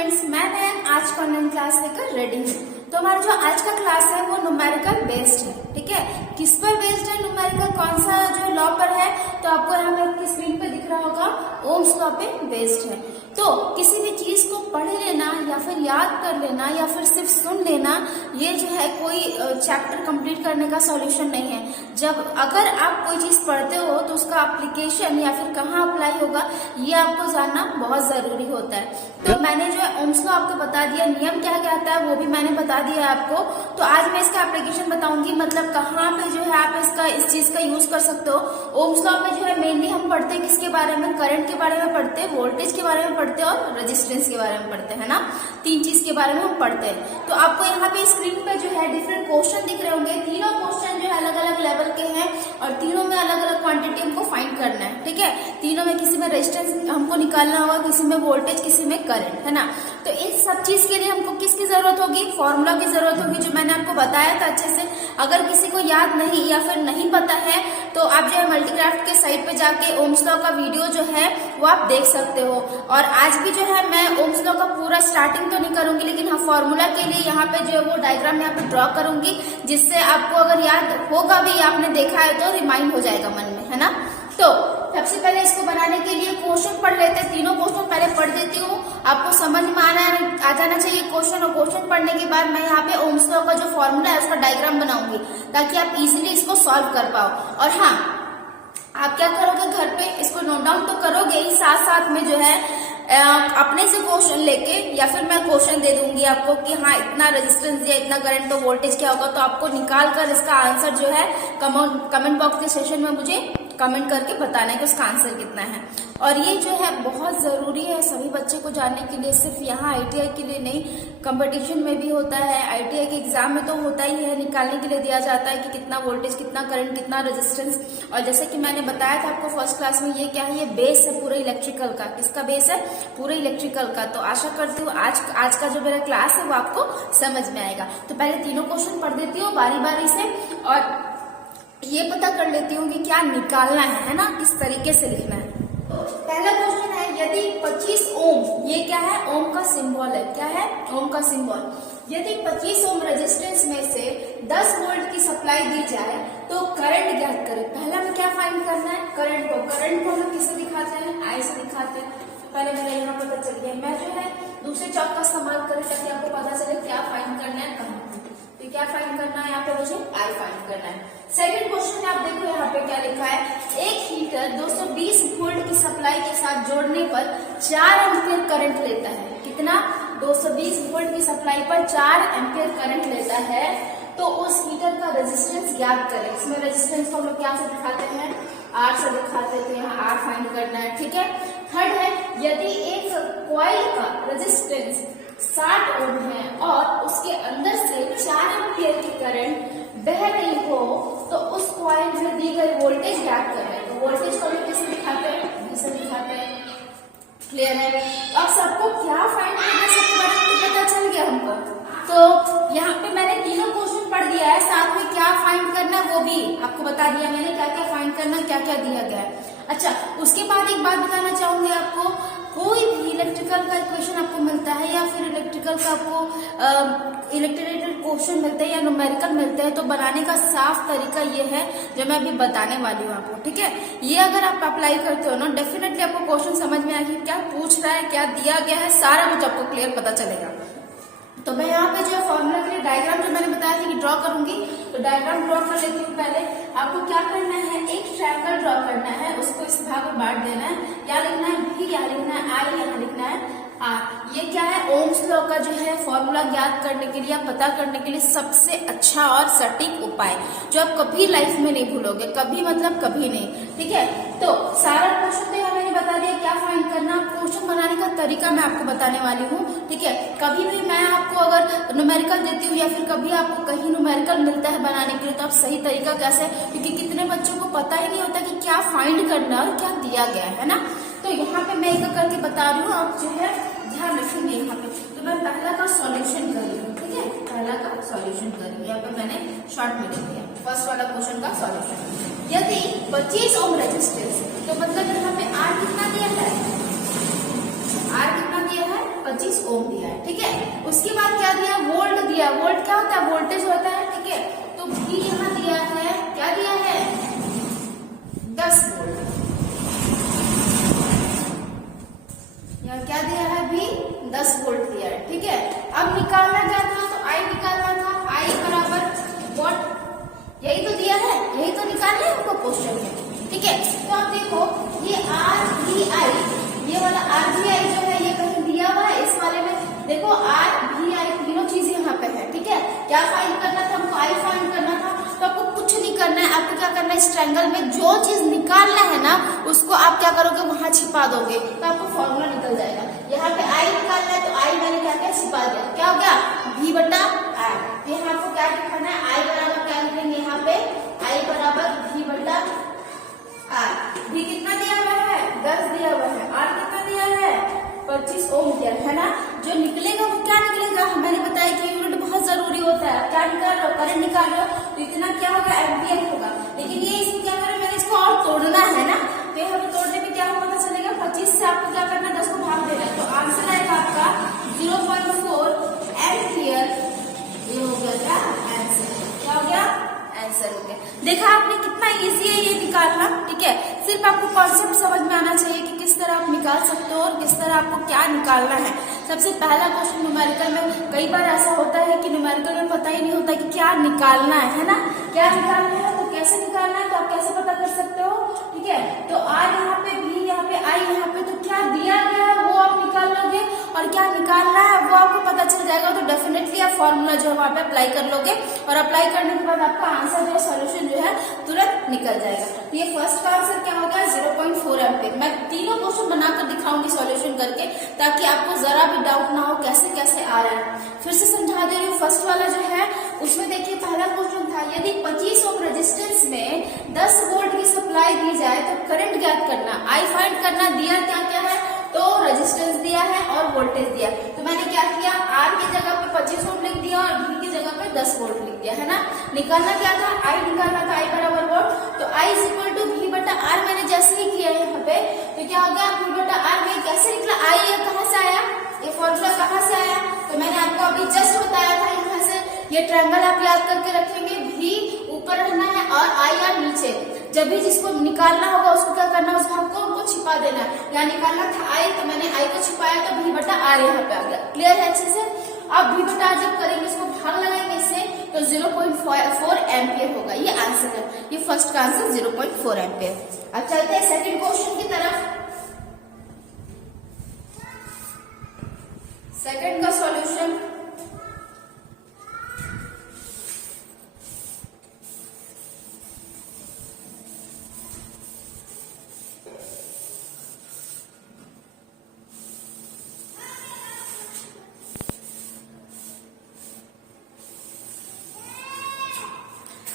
Students, मैं नयन आज का ऑनलाइन क्लास लेकर रेडी हूँ। तो हमारा जो आज का क्लास है वो न्यूमेरिकल बेस्ड है। ठीक है, किस पर बेस्ड है न्यूमेरिकल, कौन सा जो लॉ पर है? तो आपको यहाँ पे आपकी स्क्रीन पे दिख रहा होगा, ओम्स लॉ पे बेस्ड है। तो किसी भी चीज को पढ़ लेना या फिर याद कर लेना या फिर सिर्फ सुन लेना, ये जो है कोई चैप्टर कंप्लीट करने का सॉल्यूशन नहीं है। जब अगर आप कोई चीज पढ़ते हो तो उसका एप्लीकेशन या फिर कहाँ अप्लाई होगा ये आपको जानना बहुत जरूरी होता है। तो मैंने जो है ओम्स लॉ आपको बता दिया, नियम क्या कहता है वो भी मैंने बता दिया है आपको। तो आज मैं इसका एप्लीकेशन बताऊंगी, मतलब कहाँ पे जो है आप इस चीज का यूज कर सकते हो। ओम्स लॉ में जो है मेनली हम पढ़ते हैं किसके बारे में? करंट के बारे में पढ़ते हैं, वोल्टेज के बारे में पढ़ते हैं और रेजिस्टेंस के बारे में पढ़ते हैं ना। तीन चीज के बारे में हम पढ़ते हैं। तो आपको यहाँ पे स्क्रीन पे जो है डिफरेंट क्वेश्चन दिख रहे होंगे। तीनों क्वेश्चन जो है अलग अलग लेवल के हैं और तीनों में अलग अलग क्वांटिटी हमको फाइंड करना है। ठीक है, तीनों में किसी में रेजिस्टेंस हमको निकालना होगा, किसी में वोल्टेज, किसी में करंट, है ना। तो इस सब चीज के लिए हमको किसकी जरूरत होगी? फॉर्मूला की जरूरत होगी, जो मैंने आपको बताया था अच्छे से। अगर किसी को याद नहीं या फिर नहीं पता है तो आप जो है मल्टीक्राफ्ट के साइट पे जाके ओम्स लॉ का वीडियो जो है वो आप देख सकते हो। और आज भी जो है मैं ओम्स लॉ का पूरा स्टार्टिंग तो नहीं करूंगी, लेकिन हाँ फॉर्मूला के लिए यहाँ पे जो है वो डायग्राम यहाँ पे ड्रॉ करूंगी, जिससे आपको अगर याद होगा भी, आपने देखा है तो रिमाइंड हो जाएगा मन में, है ना। तो सबसे पहले इसको बनाने के लिए क्वेश्चन पढ़ लेते हैं। तीनों क्वेश्चन पहले पढ़ देती हूँ, आपको समझ में आ जाना चाहिए क्वेश्चन। और क्वेश्चन पढ़ने के बाद मैं यहाँ पे ओम्स लॉ का जो फॉर्मूला है उसका डायग्राम बनाऊंगी, ताकि आप इजीली इसको सॉल्व कर पाओ। और हाँ, आप क्या करोगे घर पे, इसको नोट डाउन तो करोगे ही, साथ साथ में जो है अपने से क्वेश्चन लेके, या फिर मैं क्वेश्चन दे दूंगी आपको कि हाँ इतना रेजिस्टेंस दिया, इतना करंट, तो वोल्टेज क्या होगा, तो आपको निकाल कर इसका आंसर जो है कमेंट बॉक्स के सेशन में मुझे कमेंट करके बताना है कि उसका आंसर कितना है। और ये जो है बहुत जरूरी है सभी बच्चे को जानने के लिए, सिर्फ यहाँ आईटीआई के लिए नहीं, कंपटीशन में भी होता है। आईटीआई के एग्जाम में तो होता ही है, निकालने के लिए दिया जाता है कि कितना वोल्टेज, कितना करंट, कितना रेजिस्टेंस। और जैसे कि मैंने बताया था आपको फर्स्ट क्लास में, ये क्या है, ये बेस है पूरा इलेक्ट्रिकल का। किसका बेस है? पूरे इलेक्ट्रिकल का। तो आशा करती हूँ आज का जो मेरा क्लास है वो आपको समझ में आएगा। तो पहले तीनों क्वेश्चन पढ़ देती हूँ बारी बारी से, और ये पता कर लेती हूँ कि क्या निकालना है ना, किस तरीके से लिखना है। पहला क्वेश्चन है, यदि 25 ओम, ये क्या है? ओम का सिंबल है। क्या है? ओम का सिंबल। यदि 25 ओम रेजिस्टेंस में से 10 वोल्ट की सप्लाई दी जाए तो करंट ज्ञात करें। पहला में क्या फाइंड करना है? करंट को। करंट को हम किसे दिखाते हैं? आई से दिखाते हैं। पहले मेरा यहाँ पता चल गया। मैं जो है दूसरे चौक का इस्तेमाल करें ताकि आपको पता चले क्या फाइंड करना है, कहाँ। तो क्या फाइंड करना है? यहाँ पे मुझे आई फाइंड करना है। सेकंड क्वेश्चन आप देखो यहाँ पे क्या लिखा है, एक हीटर 220 वोल्ट की सप्लाई के साथ जोड़ने पर 4 एम्पियर करंट लेता है। कितना? 220 वोल्ट की सप्लाई पर 4 एम्पियर करंट लेता है। तो उस हीटर का रेजिस्टेंस ज्ञात करें। इसमें रेजिस्टेंस को हम लोग क्या से दिखाते हैं? आर से दिखाते हैं। यहाँ आर फाइंड करना है। ठीक है। थर्ड है, यदि एक कॉइल का रेजिस्टेंस 60 ओम है और उसके अंदर से 4 एम्पियर की करंट बह रही हो तो उस कॉइल में दी गई वोल्टेज ज्ञात करें। तो वोल्टेज को हम किसे दिखाते हैं? इसे दिखाते हैं। क्लियर है? अब सबको क्या फाइंड करना है, सबके बारे में पता चल गया हमको। तो यहाँ पे मैंने तीनों क्वेश्चन पढ़ दिया है, साथ में क्या फाइंड करना है वो भी आपको बता दिया मैंने, क्या क्या फाइंड करना, क्या क्या दिया गया है। अच्छा, उसके बाद एक बात बताना चाहूंगी आपको, कोई भी इलेक्ट्रिकल का इक्वेशन आपको मिलता है या फिर इलेक्ट्रिकल का आपको इलेक्ट्रेटेड क्वेश्चन मिलते हैं या न्यूमेरिकल मिलते हैं, तो बनाने का साफ तरीका ये है जो मैं अभी बताने वाली हूँ आपको। ठीक है, ये अगर आप अप्लाई करते हो ना, डेफिनेटली आपको क्वेश्चन समझ में आएगी, क्या पूछ रहा है, क्या दिया गया है, सारा कुछ आपको क्लियर पता चलेगा। तो मैं यहाँ पे जो है फॉर्मूला के लिए डायग्राम जो मैंने बताया था कि ड्रॉ करूंगी, तो डायग्राम ड्रॉ कर लेती हूँ। पहले आपको क्या करना है, एक ट्रायंगल ड्रॉ करना है, उसको इस भाग में बांट देना है। क्या लिखना है? भी यहाँ लिखना है, आई यहाँ लिखना है, आर। ये क्या है? ओम्स लॉ का जो है फॉर्मूला ज्ञात करने के लिए, पता करने के लिए सबसे अच्छा और सटीक उपाय, जो आप कभी लाइफ में नहीं भूलोगे, कभी मतलब कभी नहीं। ठीक है, तो सारा क्वेश्चन तो यहाँ मैंने बता दिया क्या फाइंड करना। क्वेश्चन बनाने का तरीका मैं आपको बताने वाली हूँ। ठीक है, कभी भी मैं आपको अगर न्यूमेरिकल देती हूँ या फिर कभी आपको कहीं न्यूमेरिकल मिलता है बनाने के लिए, तो आप सही तरीका कैसे, क्योंकि कितने बच्चों को पता ही नहीं होता कि क्या फाइंड करना और क्या दिया गया है ना। तो यहाँ पे मैं एक करके बता रही हूँ, आप जो है ध्यान रखेंगे यहाँ पे। तो मैं पहला का सॉल्यूशन कर रही हूँ। ठीक है, पहला का सॉल्यूशन कर रही हूँ, यहाँ पे मैंने शॉर्ट में लिख दिया फर्स्ट वाला क्वेश्चन का सॉल्यूशन। यदि 25 ओम रेजिस्टेंस, तो मतलब यहाँ पे आर कितना दिया है? आर कितना दिया है? 25 ओम दिया उसके बाद क्या दिया, वोल्ट दिया। वोल्ट क्या होता है, वोल्टेज होता है, ठीक है। तो V यहाँ दिया है, क्या दिया है, 10 वोल्ट। यहाँ क्या दिया है, भी 10 वोल्ट दिया है, ठीक है। अब निकालना क्या था, तो I निकालना था। I बराबर वॉट, यही तो दिया है, यही तो निकालना है हमको क्वेश्चन में, ठीक है। तो आप देखो ये RVI, ये वाला RVI जो है ये कहीं दिया हुआ है, इस वाले में देखो RVI तीनों चीज यहाँ पे है, ठीक है। क्या फाइंड करना था हमको, I फाइंड करना था। तो आपको कुछ नहीं करना है, आपको क्या करना है, इस ट्रायंगल में जो चीज निकालना है ना उसको आप क्या करोगे, वहां छिपा दोगे, तो आपको फॉर्मूला निकल जाएगा। यहाँ पे I निकालना है, तो I मैंने क्या किया, छिपा दिया। क्या हो गया, V बटा I। यहाँ आपको क्या लिखना है, I बराबर क्या लिखेंगे, यहाँ पे I बराबर V बटा R। V कितना दिया हुआ है, 10 दिया हुआ है। R कितना दिया है, 25 ओम दिया है ना। जो निकलेगा वो क्या निकलेगा, मैंने बताया कि यूनिट बहुत जरूरी होता है। क्या निकाल रहे हो, करंट निकाल रहे हो, तो इतना क्या होगा, एम्पियर होगा। लेकिन ये इसको क्या करें, मैंने इसको और तोड़ना है ना, तो यहाँ पे तोड़ने में क्या पता चलेगा, 25 से आपको क्या करना है, 10 को भाग देना है। तो आंसर आएगा आपका 0.4 एम्पियर। ये हो गया क्या आंसर, क्या हो गया आंसर हो गया। देखा आपने कितना इजी है ये निकालना, ठीक है। सिर्फ आपको कॉन्सेप्ट समझ में आना चाहिए कि किस तरह आप निकाल सकते हो और किस तरह आपको क्या निकालना है। सबसे पहला क्वेश्चन न्यूमेरिकल में कई बार ऐसा होता है कि न्यूमेरिकल में पता ही नहीं होता कि क्या निकालना है ना, क्या निकालना है, तो कैसे निकालना है, तो आप कैसे पता कर सकते हो, ठीक है। तो R यहाँ पे, V यहाँ पे, I यहाँ पे, तो क्या दिया गया है वो आप निकाल लोगे और क्या निकालना है वो आपको पता चल जाएगा। तो डेफिनेटली आप फॉर्मूला जो है वहां पे अप्लाई कर लोगे और अप्लाई करने के बाद आपका आंसर जो है, सोल्यूशन जो है तुरंत निकल जाएगा। तो ये फर्स्ट का आंसर क्या हो गया, 0.4 एम्पियर। मैं तीनों क्वेश्चन बनाकर दिखाऊंगी सॉल्यूशन करके, ताकि आपको जरा भी डाउट ना हो कैसे कैसे आ रहा है। फिर से समझा दे रही हूँ। फर्स्ट वाला जो है उसमें देखिए पहला क्वेश्चन था, यदि 25 ओम रेजिस्टेंस में 10 वोल्ट की सप्लाई दी जाए तो करंट ज्ञात करना। I फाइंड करना, दिया क्या क्या है, तो रेजिस्टेंस दिया है और वोल्टेज दिया। तो मैंने क्या किया, R की जगह पे 25 ओम लिख दिया और V की जगह पे 10 वोल्ट लिख दिया, है ना। निकालना क्या था, I निकालना था, I बराबर वोल्ट। तो I इक्वल टू V बटा R मैंने जैसे ही किया यहाँ पे, तो क्या हो गया, V बटा R। में कैसे निकला, I ये कहाँ से आया, ये फॉर्मूला कहाँ से आया, तो मैंने आपको अभी जस्ट बताया था। यहाँ से ये ट्रायंगल आप याद करके रखेंगे, V ऊपर रहना है और I नीचे। जब भी जिसको निकालना होगा उसको क्या करना है, उस भाग को उनको छिपा देना है। यहाँ निकालना था I, तो मैंने I को छिपाया, तो V बटा R यहाँ पे आ गया। क्लियर है अच्छे से। अब V बटा R जब करेंगे, इसको भाग लगाएंगे इससे, तो 0.4 एम्पियर होगा। ये आंसर है, ये फर्स्ट का आंसर 0.4 एम्पियर। अब चलते हैं सेकंड क्वेश्चन की तरफ। सेकंड का सॉल्यूशन,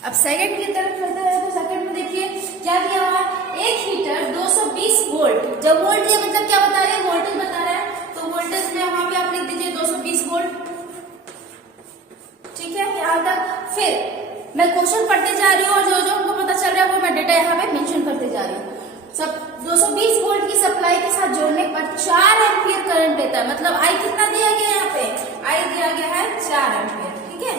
अब सेकंड की तरफ चलते हैं। तो सेकंड में देखिए क्या दिया हुआ है, एक हीटर 220 वोल्ट। जब वोल्ट ये मतलब क्या बता रहे हैं, वोल्टेज बता रहा है, तो वोल्टेज में वहां पे आप लिख दीजिए 220 वोल्ट, ठीक है, यहाँ तक। फिर मैं क्वेश्चन पढ़ते जा रही हूँ और जो जो हमको पता चल रहा है वो मैं डेटा यहाँ पे मेंशन करते जा रही हूँ। सब 220 वोल्ट की सप्लाई के साथ जोड़ने पर 4 एम्पियर करंट देता है। मतलब I कितना दिया गया है, यहाँ पे I दिया गया है 4 एम्पियर, ठीक है।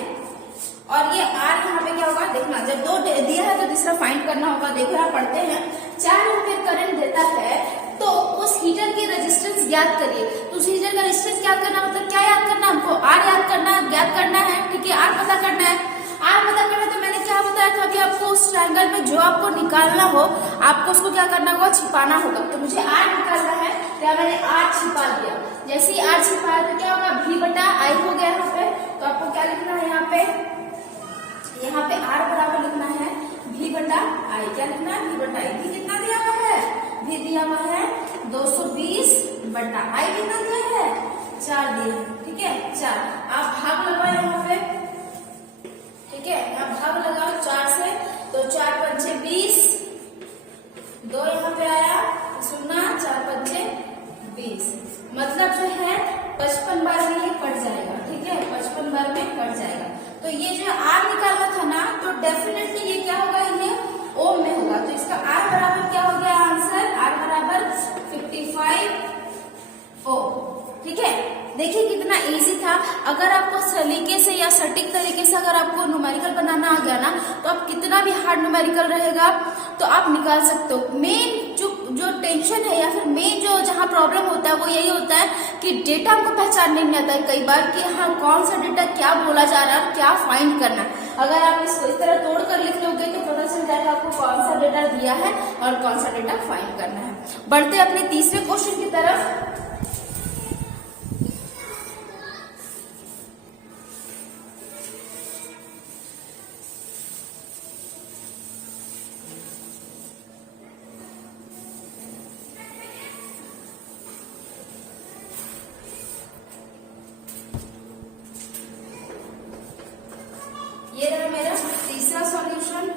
और ये R यहाँ पे क्या होगा, देखना, जब 2 दिया है तो तीसरा फाइंड करना होगा। देखो यहाँ पढ़ते हैं, 4 एम्पियर करंट देता है तो उस हीटर की रेजिस्टेंस ज्ञात करिए। तो उस हीटर का रेजिस्टेंस क्या करना, मतलब क्या याद करना हमको, R याद करना, ज्ञात करना है, ठीक है। R पता करना है, R पता करना। तो मैंने क्या बताया था कि आपको उस ट्रायंगल में जो आपको निकालना हो, आपको उसको क्या करना होगा, छिपाना होगा। तो मुझे R निकालना है, क्या मैंने R छिपा दिया। जैसे ही R छिपाया तो क्या होगा, V बटा I हो गया यहाँ पे। तो आपको क्या लिखना है, यहाँ पे R बराबर लिखना है V बटा I। क्या लिखना है, V बटा I। V कितना दिया हुआ है, V दिया हुआ है 220 बटा I कितना दिया है, 4 दिया है, ठीक है, 4। आप भाग लगाओ यहाँ पे, ठीक है, आप भाग लगाओ 4 से, तो 4 पंचे 20, 2 यहाँ पे आया, सुनना, 4 पंचे 20, मतलब जो है 55 बार में ये कट जाएगा, ठीक है, 55 बार में कट जाएगा। तो ये जो R निकालना था ना, तो डेफिनेटली ये क्या होगा, ये ओम में होगा। तो इसका R बराबर क्या हो गया आंसर, R बराबर 55 ओम, ठीक है। देखिए कितना इजी था। अगर आपको सलीके से या सटीक तरीके से अगर आपको न्यूमेरिकल बनाना आ गया ना, तो आप कितना भी हार्ड न्यूमेरिकल रहेगा तो आप निकाल सकते हो। मेन जो टेंशन है या फिर मेन जो जहाँ प्रॉब्लम होता है वो यही होता है कि डेटा हमको पहचानने नहीं आता है कई बार कि हाँ कौन सा डेटा क्या बोला जा रहा है, क्या फाइंड करना है। अगर आप इसको इस तरह तोड़ कर लिख लोगे तो पता चल जाएगा आपको कौन सा डेटा दिया है और कौन सा डेटा फाइंड करना है। बढ़ते अपने तीसरे क्वेश्चन की तरफ। ये रहा मेरा तीसरा सॉल्यूशन।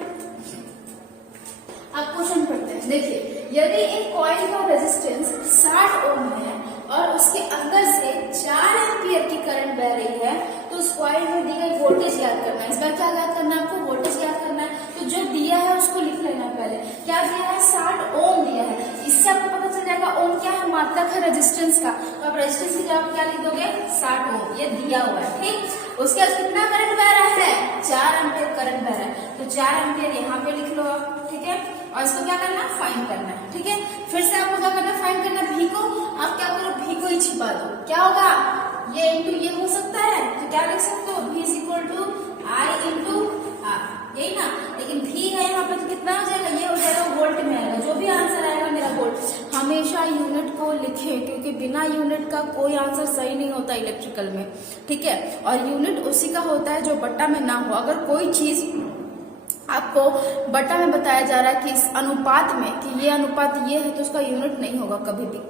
अब क्वेश्चन पढ़ते हैं। देखिए यदि एक कॉइल का रेजिस्टेंस 60 ओम है और उसके अंदर से 4 एम्पियर की करंट बह रही है तो उस कॉइल में दी गई वोल्टेज याद करना है। इस बार क्या याद करना है आपको? वोल्टेज याद करना है। तो जो दिया है उसको लिख लेना पहले। क्या दिया है? 60 ओम दिया है। इससे आपको पता चल जाएगा ओम क्या है, मात्रक है रेजिस्टेंस का। तो आप रेजिस्टेंस की जगह क्या लिख दोगे? 60 ओम। ये दिया हुआ है, ठीक। उसके बाद कितना करंट बह रहा है? 4 एम्पियर करंट बह रहा है। तो 4 एम्पियर यहाँ पे लिख लो आप, ठीक है। और इसको क्या करना है? फाइंड करना है, ठीक है। फिर से आपको क्या करना है? फाइंड करना है। भी को आप क्या करो? भी को ही छिपा दो। क्या होगा? ये इंटू ये हो सकता है, तो क्या लिख सकते हो? V is equal to I into R, यही ना। लेकिन भी है यहाँ पे तो कितना हो जाएगा? ये हो जाएगा वोल्ट में आएगा। जो भी आंसर आएगा मेरा वोल्ट। हमेशा यूनिट को लिखें क्योंकि बिना यूनिट का कोई आंसर सही नहीं होता इलेक्ट्रिकल में, ठीक है। और यूनिट उसी का होता है जो बट्टा में ना हो। अगर कोई चीज आपको बट्टा में बताया जा रहा है कि इस अनुपात में कि ये अनुपात ये है तो उसका यूनिट नहीं होगा,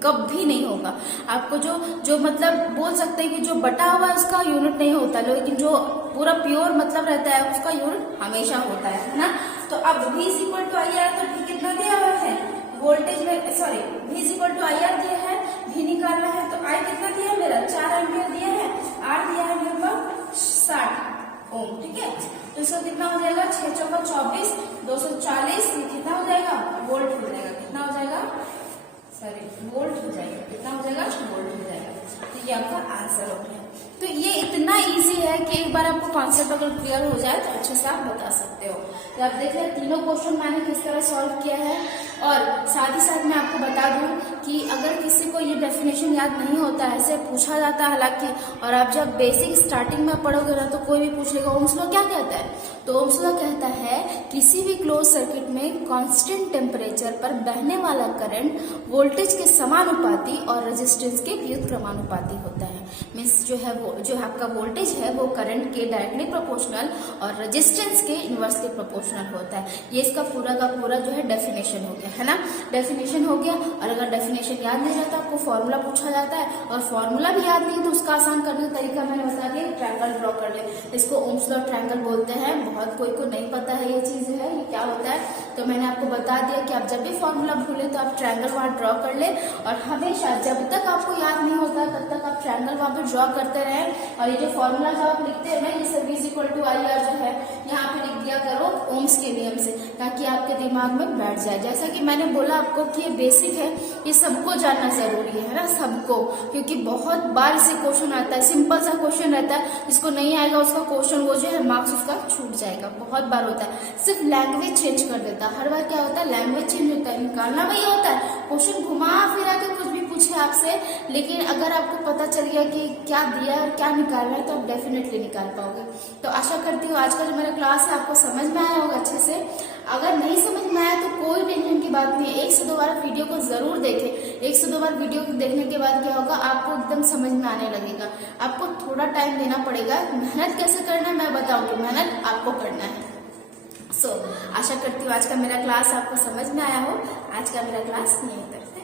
कभी नहीं होगा। आपको जो मतलब बोल सकते हैं कि जो बटा हुआ है उसका यूनिट नहीं होता, लेकिन जो पूरा प्योर मतलब रहता है उसका यूनिट हमेशा होता है ना। तो अब V is equal to I R, तो V कितना दिया हुआ है? वोल्टेज में sorry V is equal to I R दिया है, V निकालना है। तो I कितना दिया है मेरा? 4 एम्पियर दिया है। R दिया है मेरे पास 60 ओम, ठीक है। तो इसका कितना हो जाएगा? 6 चौका 24, 240 कितना हो जाएगा? वोल्ट हो जाएगा। कितना हो जाएगा? सॉरी वोल्ट हो जाएगा। कितना हो जाएगा? वोल्ट हो जाएगा। तो ये आपका आंसर हो गया। तो ये इतना इजी है कि एक बार आपको कॉन्सेप्ट अगर क्लियर हो जाए तो अच्छे से आप बता सकते हो। तो आप देख लें तीनों क्वेश्चन मैंने किस तरह सॉल्व किया है। और साथ ही साथ मैं आपको बता दूं कि अगर किसी को ये डेफिनेशन याद नहीं होता है, ऐसे पूछा जाता है हालांकि, और आप जब बेसिक स्टार्टिंग में पढ़ोगे ना तो कोई भी पूछ लेगा ओम्स लॉ क्या कहता है। तो ओम्स लॉ कहता है किसी भी क्लोज सर्किट में कांस्टेंट टेम्परेचर पर बहने वाला करंट वोल्टेज के समानुपाती और रेजिस्टेंस के व्युत्क्रमानुपाती होता है। मीन्स जो आपका वोल्टेज है वो करंट के डायरेक्टली प्रोपोर्शनल और रेजिस्टेंस के इनवर्सली प्रोपोर्शनल होता है। ये इसका पूरा का पूरा जो है डेफिनेशन हो गया, है ना। डेफिनेशन हो गया। और अगर डेफिनेशन याद नहीं रहता आपको फॉर्मूला पूछा जाता है और फॉर्मूला भी याद नहीं तो उसका आसान करने का तरीका मैंने बता दिया, ट्रायंगल ड्रॉ कर ले। इसको ओम्स लॉ ट्रायंगल बोलते हैं। बहुत कोई को नहीं पता है ये चीज है ये क्या होता है, तो मैंने आपको बता दिया कि आप जब भी फॉर्मूला भूले तो आप ट्रायंगल वहां ड्रॉ कर ले। और हमेशा जब तक आपको याद नहीं होता तब तक आप ट्रायंगल वहां पे ड्रॉ करते रहे। और ये जो फॉर्मूला जो आप लिखते हैं ना, ये सब V equal to I R जो है यहाँ पे लिख दिया करो ओम्स के नियम से, ताकि आपके दिमाग में बैठ जाए। जैसा कि मैंने बोला आपको कि ये बेसिक है, ये सबको जानना जरूरी है ना, सबको। क्योंकि बहुत बार इसे क्वेश्चन आता है, सिंपल सा क्वेश्चन रहता है, जिसको नहीं आएगा उसका क्वेश्चन वो जो है मार्क्स उसका छूट जाएगा। बहुत बार होता है, सिर्फ लैंग्वेज चेंज कर देता है। हर बार क्या होता है? लैंग्वेज चेंज होता है, निकालना वही होता है। क्वेश्चन घुमा फिरा के कुछ भी पूछे आपसे, लेकिन अगर आपको पता चल गया कि क्या दिया और क्या निकालना है तो आप डेफिनेटली निकाल पाओगे। तो आशा करती हूँ आज का जो मेरा क्लास है आपको समझ में आया होगा अच्छे से। अगर नहीं समझ में आया तो कोई टेंशन की बात नहीं है, 1 से 2 बार वीडियो को जरूर देखें। 1 से 2 बार वीडियो को देखने के बाद क्या होगा, आपको एकदम समझ में आने लगेगा। आपको थोड़ा टाइम देना पड़ेगा। मेहनत कैसे करना है मैं बताऊंगी, मेहनत आपको करना है। आशा करती हूँ आज का मेरा क्लास आपको समझ में आया हो। आज का मेरा क्लास यहीं तक है।